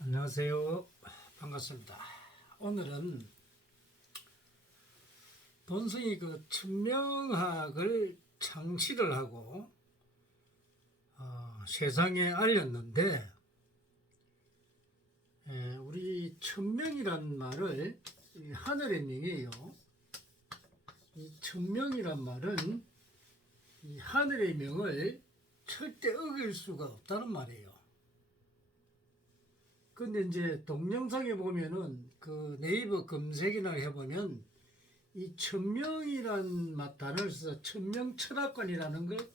안녕하세요. 반갑습니다. 오늘은 본성이 천명학을 창시를 하고 세상에 알렸는데, 우리 천명이란 말을 하늘의 명이에요. 이 천명이란 말은 이 하늘의 명을 절대 어길 수가 없다는 말이에요. 근데 이제 동영상에 보면은 그 네이버 검색이나 해보면 이 천명이란 단어를 써서 천명철학관이라는 걸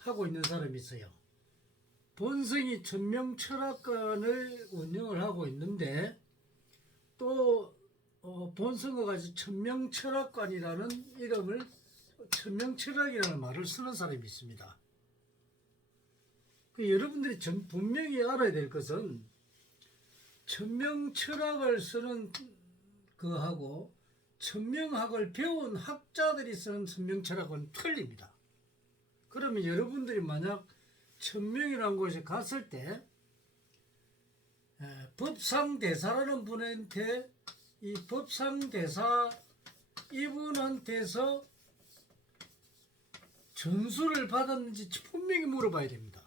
하고 있는 사람이 있어요. 본성이 천명철학관을 운영을 하고 있는데, 또 본성과 같이 천명철학관이라는 이름을 천명철학이라는 말을 쓰는 사람이 있습니다. 여러분들이 분명히 알아야 될 것은 천명철학을 쓰는 거하고 천명학을 배운 학자들이 쓰는 천명철학은 틀립니다. 그러면 여러분들이 만약 천명이라는 곳에 갔을 때 법상대사라는 분한테 이 법상대사 이분한테서 전수를 받았는지 분명히 물어봐야 됩니다.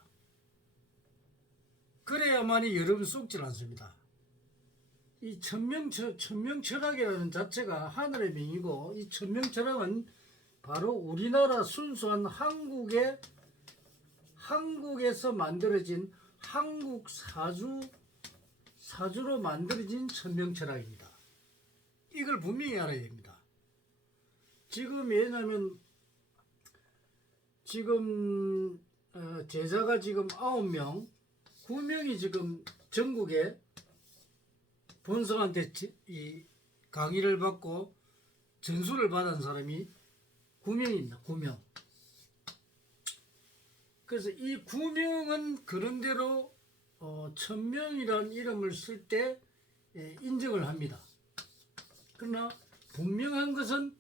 그래야만이 여러분 속질 않습니다. 이 천명철학이라는 자체가 하늘의 명이고, 이 천명철학은 바로 우리나라 순수한 한국에서 만들어진 한국 사주로 만들어진 천명철학입니다. 이걸 분명히 알아야 됩니다. 지금 왜냐하면 지금 제자가 지금 9명, 9명이 지금 전국에 본성한테 이 강의를 받고 전수를 받은 사람이 9명입니다. 9명. 그래서 이 9명은 그런대로 천명이라는 이름을 쓸 때 인정을 합니다. 그러나 분명한 것은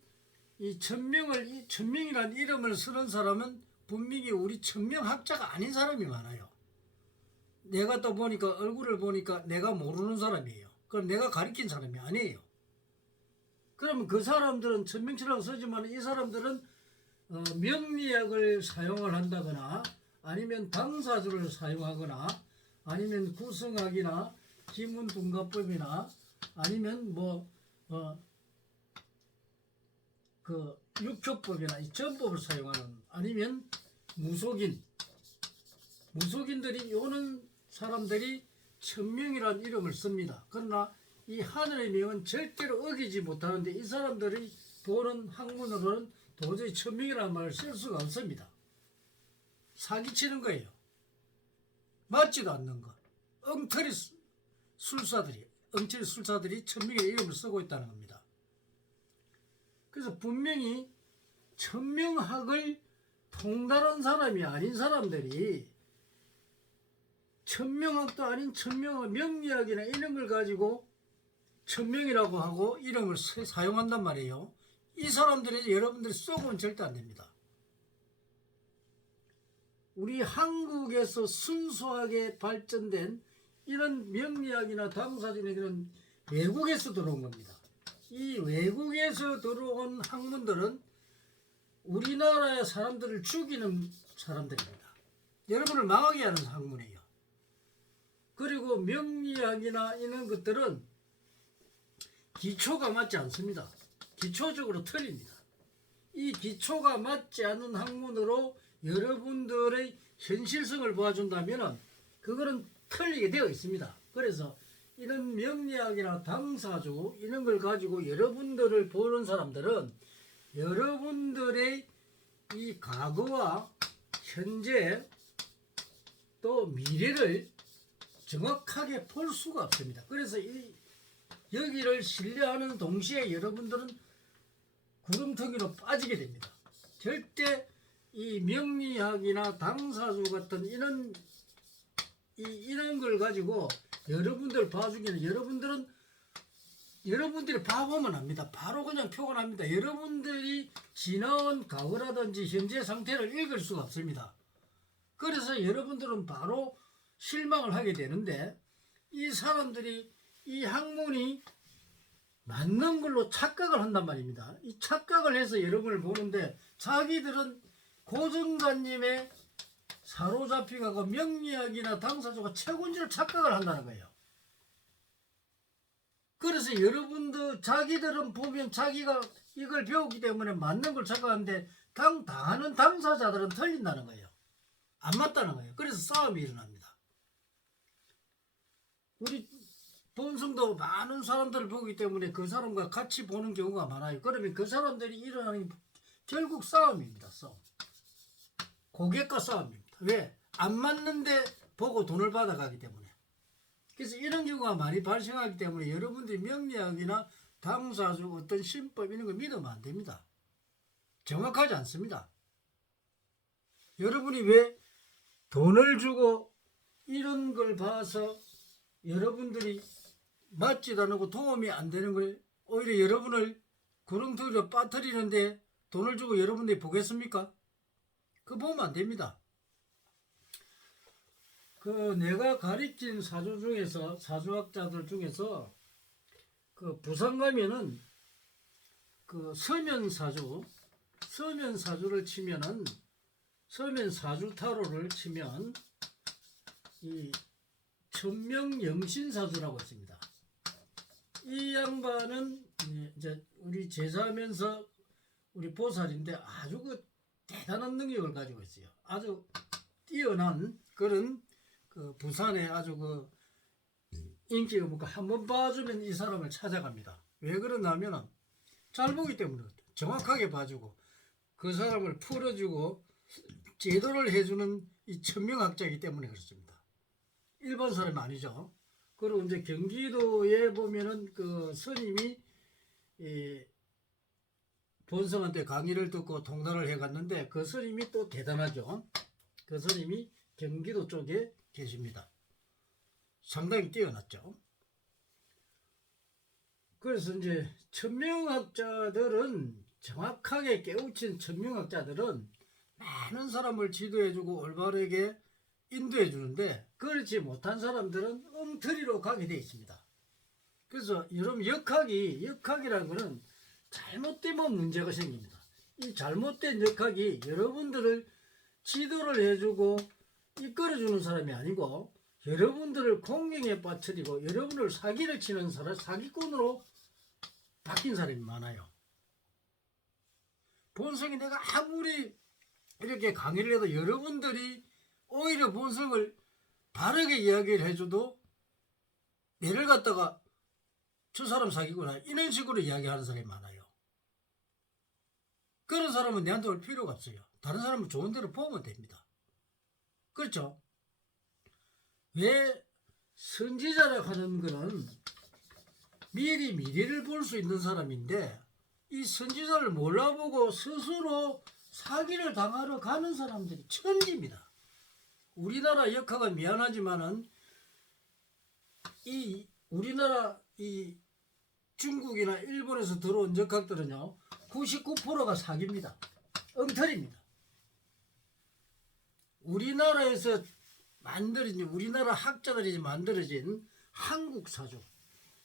이 천명이라는 이름을 쓰는 사람은 분명히 우리 천명학자가 아닌 사람이 많아요. 내가 또 보니까 얼굴을 보니까 내가 모르는 사람이에요. 그럼 내가 가르친 사람이 아니에요. 그러면 그 사람들은 천명철학을 쓰지만 이 사람들은 명리학을 사용을 한다거나 아니면 당사주를 사용하거나 아니면 구성학이나 지문분과법이나 아니면 육조법이나 이 전법을 사용하는, 아니면 무속인들이 오는 사람들이 천명이라는 이름을 씁니다. 그러나 이 하늘의 명은 절대로 어기지 못하는데 이 사람들이 보는 학문으로는 도저히 천명이라는 말을 쓸 수가 없습니다. 사기치는 거예요. 맞지도 않는 것. 엉터리 술사들이 천명의 이름을 쓰고 있다는 겁니다. 그래서 분명히 천명학을 통달한 사람이 아닌 사람들이 천명학도 아닌 명리학이나 이런 걸 가지고 천명이라고 하고 이름을 사용한단 말이에요. 이 사람들이 여러분들이 쏘고는 절대 안 됩니다. 우리 한국에서 순수하게 발전된 이런 명리학이나 당사주나 이런 외국에서 들어온 겁니다. 이 외국에서 들어온 학문들은 우리나라의 사람들을 죽이는 사람들입니다. 여러분을 망하게 하는 학문이에요. 그리고 명리학이나 이런 것들은 기초가 맞지 않습니다. 기초적으로 틀립니다. 이 기초가 맞지 않는 학문으로 여러분들의 현실성을 보아준다면 그거는 틀리게 되어 있습니다. 그래서 이런 명리학이나 당사주 이런 걸 가지고 여러분들을 보는 사람들은 여러분들의 이 과거와 현재 또 미래를 정확하게 볼 수가 없습니다. 그래서 여기를 신뢰하는 동시에 여러분들은 구름텅이로 빠지게 됩니다. 절대 이 명리학이나 당사주 같은 이런 걸 가지고 여러분들 봐주기는 여러분들이 봐보면 압니다. 바로 그냥 표현합니다. 여러분들이 지나온 과거라든지 현재 상태를 읽을 수가 없습니다. 그래서 여러분들은 바로 실망을 하게 되는데, 이 사람들이 이 학문이 맞는 걸로 착각을 한단 말입니다. 이 착각을 해서 여러분을 보는데 자기들은 고정관념에 사로잡히고 명리학이나 당사자가 최고인 줄 착각을 한다는 거예요. 그래서 여러분도 자기들은 보면 자기가 이걸 배웠기 때문에 맞는 걸 착각하는데 당하는 당사자들은 틀린다는 거예요. 안 맞다는 거예요. 그래서 싸움이 일어납니다. 우리 본성도 많은 사람들을 보기 때문에 그 사람과 같이 보는 경우가 많아요. 그러면 그 사람들이 일어나는 게 결국 싸움입니다. 싸움. 고객과 싸움입니다. 왜? 안 맞는데 보고 돈을 받아가기 때문에. 그래서 이런 경우가 많이 발생하기 때문에 여러분들이 명리학이나 당사주 어떤 신법 이런 거 믿으면 안 됩니다. 정확하지 않습니다. 여러분이 왜 돈을 주고 이런 걸 봐서 여러분들이 맞지도 않고 도움이 안 되는 걸 오히려 여러분을 구렁텅이로 빠뜨리는데 돈을 주고 여러분들이 보겠습니까? 그거 보면 안 됩니다. 그 내가 가르친 사주 중에서 사주학자들 중에서 그 부산 가면은 그 서면사주를 치면은 서면사주 타로를 치면 이 천명영신사주라고 있습니다. 이 양반은 이제 우리 제자면서 우리 보살인데 아주 그 대단한 능력을 가지고 있어요. 아주 뛰어난 그런 그 부산에 아주 그 인기가 뭔가 한번 봐주면 이 사람을 찾아갑니다. 왜 그러냐면 잘 보기 때문에 정확하게 봐주고 그 사람을 풀어주고 제도를 해주는 이 천명학자이기 때문에 그렇습니다. 일반 사람이 아니죠. 그리고 이제 경기도에 보면은 그 스님이 본성한테 강의를 듣고 통달을 해갔는데 그 스님이 또 대단하죠. 그 스님이 경기도 쪽에 계십니다. 상당히 뛰어났죠. 그래서 이제 천명학자들은 정확하게 깨우친 천명학자들은 많은 사람을 지도해주고 올바르게 인도해 주는데 그렇지 못한 사람들은 엉터리로 가게 되어 있습니다. 그래서 여러분 역학이라는 것은 잘못되면 문제가 생깁니다. 이 잘못된 역학이 여러분들을 지도를 해주고 이끌어주는 사람이 아니고 여러분들을 공경에 빠뜨리고 여러분을 사기를 치는 사람, 사기꾼으로 바뀐 사람이 많아요. 본성이 내가 아무리 이렇게 강의를 해도 여러분들이 오히려 본성을 바르게 이야기를 해줘도 얘를 갖다가 저 사람 사기구나 이런 식으로 이야기하는 사람이 많아요. 그런 사람은 내한테 올 필요가 없어요. 다른 사람은 좋은 대로 보면 됩니다. 그렇죠? 왜 선지자라 하는 거는 미리 미래를 볼 수 있는 사람인데 이 선지자를 몰라보고 스스로 사기를 당하러 가는 사람들이 천지입니다. 우리나라 역사가 미안하지만은 이 우리나라 이 중국이나 일본에서 들어온 역학들은요 99%가 사기입니다. 엉터리입니다. 우리나라에서 만들어진 우리나라 학자들이 만들어진 한국 사주,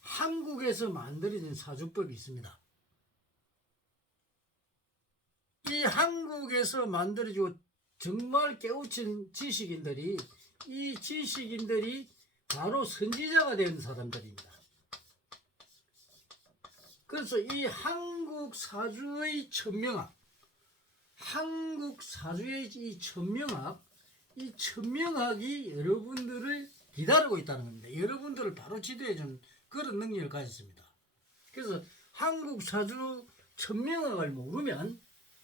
한국에서 만들어진 사주법이 있습니다. 이 한국에서 만들어지고 정말 깨우친 지식인들이 이 지식인들이 바로 선지자가 된 사람들입니다. 그래서 이 한국 사주의 천명학, 한국 사주의 이 천명학이 여러분들을 기다리고 있다는 겁니다. 여러분들을 바로 지도해주는 그런 능력을 가졌습니다. 그래서 한국 사주 천명학을 모르면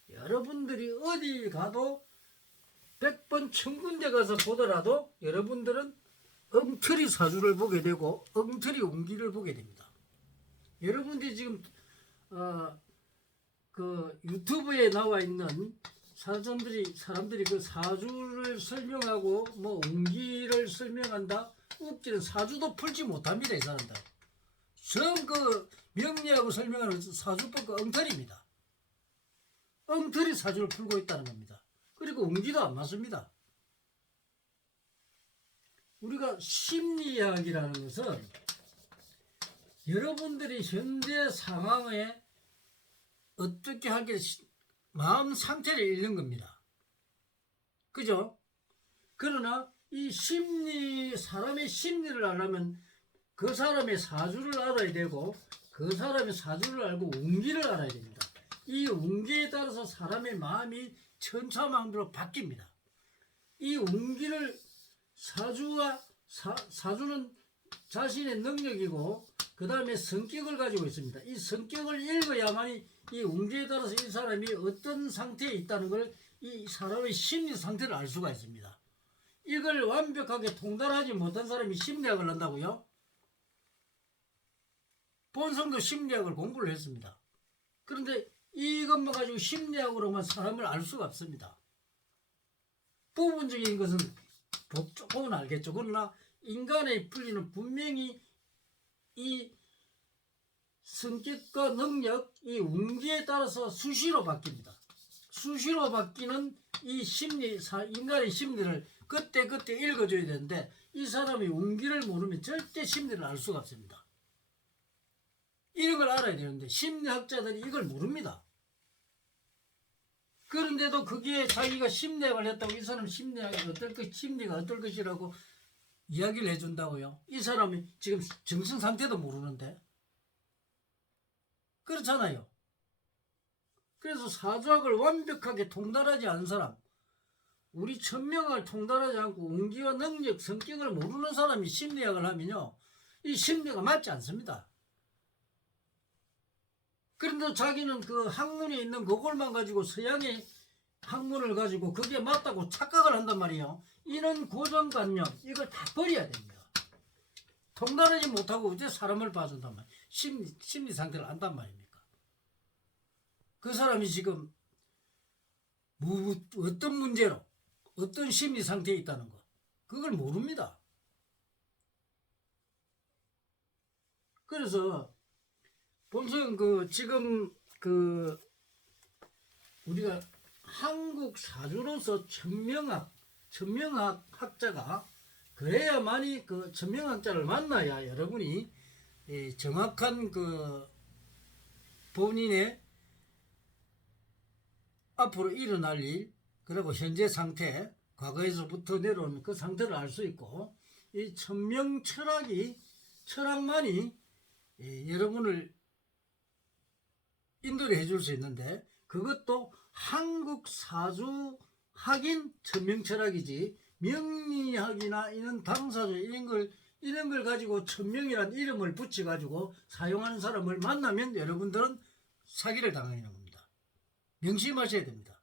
여러분들이 어디 가도 100번 1000군데 가서 보더라도 여러분들은 엉터리 사주를 보게 되고 엉터리 운기를 보게 됩니다. 여러분들이 지금 그 유튜브에 나와 있는 사람들이 그 사주를 설명하고 뭐 운기를 설명한다 웃기는 사주도 풀지 못합니다. 이 사람들 전 그 명리하고 설명하는 사주법 그 엉터리입니다. 엉터리 사주를 풀고 있다는 겁니다. 그리고 운기도 안 맞습니다. 우리가 심리학이라는 것은 여러분들이 현재 상황에 어떻게 하게 마음 상태를 읽는 겁니다. 그죠? 그러나 이 사람의 심리를 알려면 그 사람의 사주를 알아야 되고 그 사람의 사주를 알고 운기를 알아야 됩니다. 이 운기에 따라서 사람의 마음이 천차만별로 바뀝니다. 이 운기를 사주는 자신의 능력이고 그 다음에 성격을 가지고 있습니다. 이 성격을 읽어야만이 이 운기에 따라서 이 사람이 어떤 상태에 있다는 걸 이 사람의 심리 상태를 알 수가 있습니다. 이걸 완벽하게 통달하지 못한 사람이 심리학을 한다고요? 본성도 심리학을 공부를 했습니다. 그런데 이것만 가지고 심리학으로만 사람을 알 수가 없습니다. 부분적인 것은 조금은 알겠죠. 그러나 인간의 풀리는 분명히 이 성격과 능력, 이 운기에 따라서 수시로 바뀝니다. 수시로 바뀌는 이 인간의 심리를 그때 읽어줘야 되는데 이 사람이 운기를 모르면 절대 심리를 알 수가 없습니다. 이런 걸 알아야 되는데 심리학자들이 이걸 모릅니다. 그런데도 거기에 자기가 심리학을 했다고 이 사람 심리가 어떨 것이라고 이야기를 해준다고요. 이 사람이 지금 정신 상태도 모르는데. 그렇잖아요. 그래서 사주학을 완벽하게 통달하지 않은 사람, 우리 천명을 통달하지 않고 운기와 능력, 성격을 모르는 사람이 심리학을 하면요, 이 심리가 맞지 않습니다. 그런데 자기는 그 학문에 있는 그걸만 가지고 서양의 학문을 가지고 그게 맞다고 착각을 한단 말이에요. 이런 고정관념, 이걸 다 버려야 됩니다. 통달하지 못하고 어째 사람을 봐준단 말이에요. 심리 상태를 안단 말입니까? 그 사람이 지금 어떤 문제로 어떤 심리 상태에 있다는 거 그걸 모릅니다. 그래서 본선 지금 우리가 한국 사주로서 천명학 학자가 그래야만이 그 천명학자를 만나야 여러분이 정확한 본인의 앞으로 일어날 일, 그리고 현재 상태, 과거에서부터 내려온 그 상태를 알 수 있고, 이 천명 철학만이 여러분을 인도를 해줄 수 있는데, 그것도 한국 사주학인 천명 철학이지, 명리학이나 이런 당사주 이런 걸 가지고 천명이라는 이름을 붙여가지고 사용하는 사람을 만나면 여러분들은 사기를 당하는 겁니다. 명심하셔야 됩니다.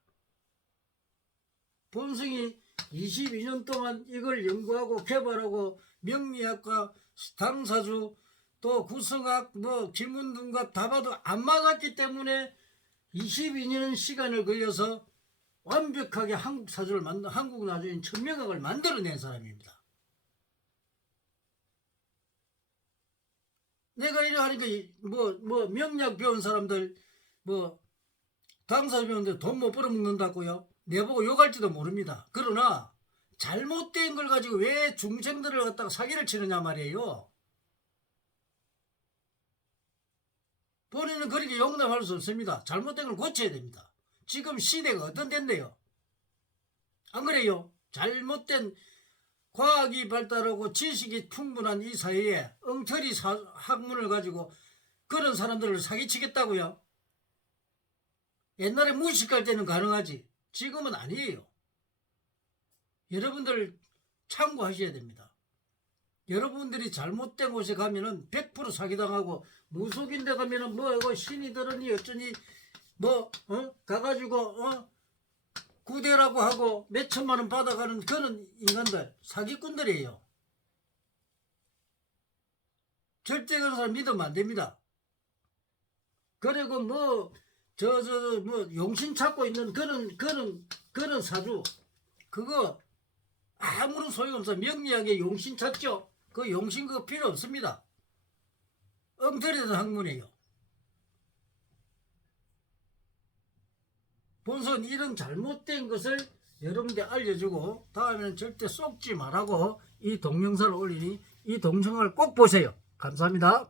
본성이 22년 동안 이걸 연구하고 개발하고 명리학과 당사주 또 구성학 김운둔과 다 봐도 안 맞았기 때문에 22년 시간을 걸려서 완벽하게 한국 사주를 한국 나주인 천명학을 만들어낸 사람입니다. 내가 이래 하니까 명리학 배운 사람들 당사주 배우는데 돈 못 벌어먹는다고요? 내보고 욕할지도 모릅니다. 그러나 잘못된 걸 가지고 왜 중생들을 갖다가 사기를 치느냐 말이에요. 본인은 그렇게 용납할 수 없습니다. 잘못된 걸 고쳐야 됩니다. 지금 시대가 어떤 데인데요? 안 그래요? 잘못된 과학이 발달하고 지식이 풍부한 이 사회에 엉터리 학문을 가지고 그런 사람들을 사기치겠다고요? 옛날에 무식할 때는 가능하지 지금은 아니에요. 여러분들 참고하셔야 됩니다. 여러분들이 잘못된 곳에 가면은 100% 사기당하고 무속인 데 가면은 이거 신이 들으니 어쩌니 가가지고 구대라고 하고 몇 천만 원 받아가는 그런 인간들 사기꾼들이에요. 절대 그런 사람 믿으면 안 됩니다. 그리고 용신 찾고 있는 그런 사주 그거 아무런 소용없어. 명리학에 용신 찾죠? 그 용신 그거 필요 없습니다. 엉터리된 학문이에요. 본선 이런 잘못된 것을 여러분께 알려주고 다음에는 절대 속지 말라고 이 동영상을 올리니 이 동영상을 꼭 보세요. 감사합니다.